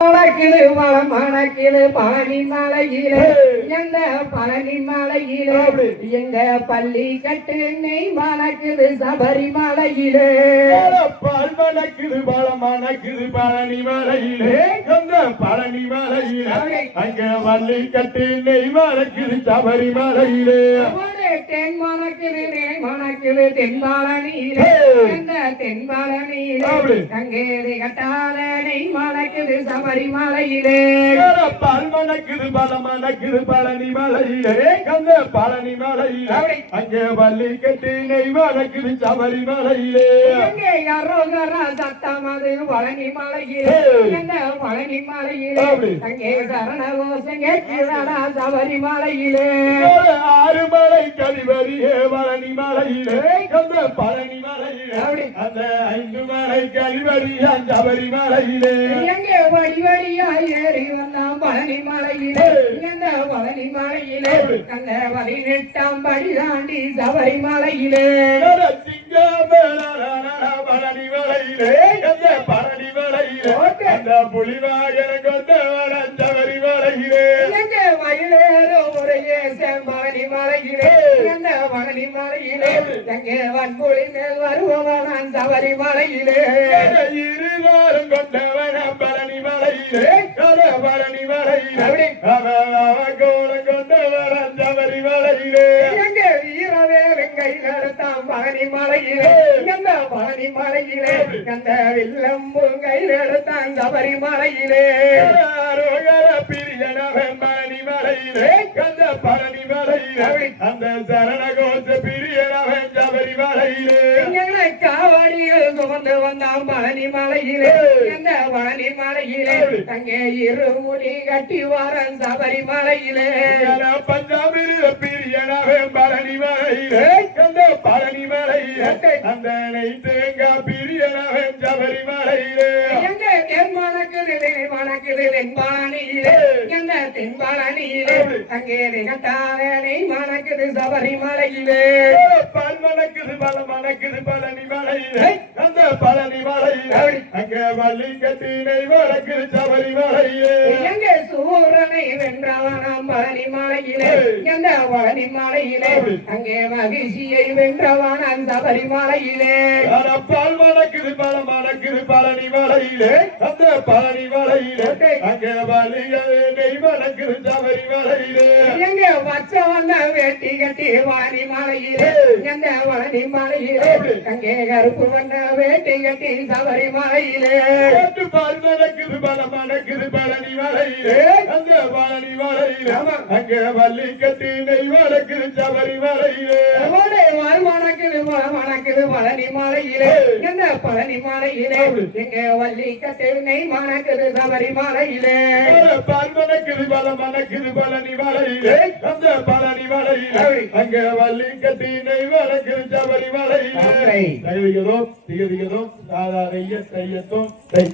மணக்கிது வளம் மணக்கிது பழனி மலையிலே. எங்க பழனி மலையிலே? எங்க பள்ளி கட்டு நெய் மணக்குது சபரிமலையிலே. பால் மணக்குது பழம் மணக்குது பழனி மலையிலே. எங்க பழனி மலையிலே? அங்க. வள்ளி கட்டு நெய் மணக்குது சபரி மலையிலே அவனே தென் மணக்குது நெய் மணக்குது தென்பாலனியிலே எங்க தென்பாலனியிலே. கங்கேரி கட்டாத நெய் மணக்குது சபரிமலையிலே. பால் மணக்குது பழம் மணக்குது பழனி மலையிலே. எங்க பழனி மலையிலே. அங்க வள்ளி கட்டு நெய் மணக்குது சபரி மலையிலே எங்கே அரோகர சத்தம் அது பழனி மலையிலே. எங்க பழனி மலையிலே. அங்கே சரண கோஷம் சபரிமலையிலே. ஆறு மலை கழிவறியே பழனி மலையிலே அந்த பழனி மலையிலே அந்த ஐந்து மலை கழிவறியா சபரி மலையிலே. எங்கே வடி வடியா ஏறி வந்தான் பழனி மலையிலே? இந்த பழனி மலையிலே? அந்த பதினெட்டாம் படி தாண்டி சபரிமலையிலே பழனி மலையிலே அந்த பழனி மலையிலே அந்த புலிவாகன மலையிலே எங்கே வன்புலி மேல் வருபவனான் சபரிமலையிலே இருவாரும் கொண்டவன பழனி மலையிலே. பழனி மலையிலே. கோலம் கொண்டவன சபரி மலையிலே. எங்கே வீரவே வெங்கையில் எடுத்தான் பழனி மலையிலே. எந்த பழனி மலையிலே. எந்த வில்லம்பு கையில் எடுத்தான் சபரிமலையிலே ஆரோகர பிரியனவன் பழனி மலையிலே. அந்த பழனி மலையிலே. அந்த சரண கோஷ மலையிலே எந்த பழனி மலையிலே அங்கே இருமுடி கட்டி வாரன் சபரிமலையிலே பஞ்சாபிர பிரியனவன் பழனி மலையிலே. அந்த பழனி மலையிலே அந்த சபரி மலையிலே. தென்பாலனியிலே அங்கே நிகட்டாதனை மணக்குது சபரிமலையிலே. பல் மணக்குது பல மணக்குது பழனி மலையிலே அந்த பழனி மலையிலே அங்க வள்ளி கட்டினை வழக்குது சபரி மலையிலே எங்க சூரனை வென்றவனாம் பழனி மலையிலே எந்த பழனி மலையிலே அங்கே மகிழ்ச்சியை வென்றவனாம் சபரிமலையிலே பால் மணக்குது பல மணக்குது பழனி மலையிலே அந்த பழனி மலையிலே அங்க நெய் மணக்குது சபரி மலையிலே. எங்க பச்ச வந்த வேட்டி கட்டி வாணி மலையிலே எந்த பழனி மலையிலே அங்கே கருப்பு வந்த வேட்டி கட்டி சபரிமலையிலே கேட்டு பால் மணக்குது பல மணக்குது பழனி மலையிலே அந்த பழனி மலையிலே அங்க வள்ளி கட்டி நெய் மணக்குது சபரி மலையிலே மணக்குது பழனி மலையிலே எந்த பழனி மலையிலே எங்க வள்ளி கட்டு நெய் மணக்குது சபரிமலையிலே பால் மணக்குது பல மணக்குது பழனி மலையிலே அந்த பழனி மலையிலே அங்க வள்ளி கட்டி நெய் மணக்குது சபரி மலையிலே தையத்தோம் தை